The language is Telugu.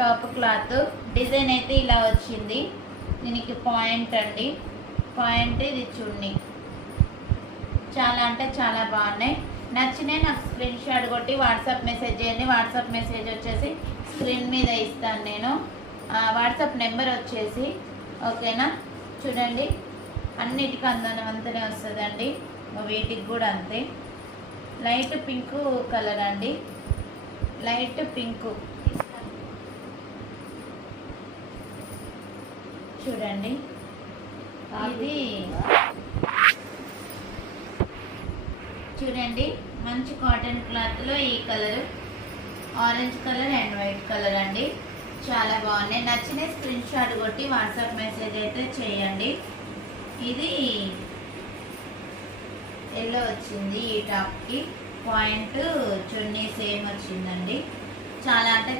టాప్ క్లాత్ డిజైన్ అయితే ఇలా వచ్చింది. దీనికి పాయింట్ అండి, పాయింట్ ఇది చున్నీ. చాలా అంటే చాలా బాగున్నాయి. నచ్చినాయి నాకు స్క్రీన్ షాట్ కొట్టి వాట్సాప్ మెసేజ్ చేయండి. వాట్సాప్ మెసేజ్ వచ్చేసి స్క్రీన్ మీద ఇస్తాను నేను, వాట్సాప్ నెంబర్ వచ్చేసి. ఓకేనా? చూడండి, అన్నిటికీ అంతనే వస్తుందండి. వీటికి కూడా అంతే. లైట్ పింక్ కలర్ అండి, లైట్ పింక్. చూడండి, ఇది చూడండి మంచి కాటన్ క్లాత్లో ఈ colour orange colour and white colour అండి. చాలా బాగున్నాయి. నచ్చిన స్క్రీన్ షాట్ కొట్టి వాట్సాప్ మెసేజ్ అయితే చేయండి. ఇది ఎల్లో వచ్చింది, ఈ టాప్కి పాయింట్ చున్నీ సేమ్ వచ్చిందండి. చాలా అంటే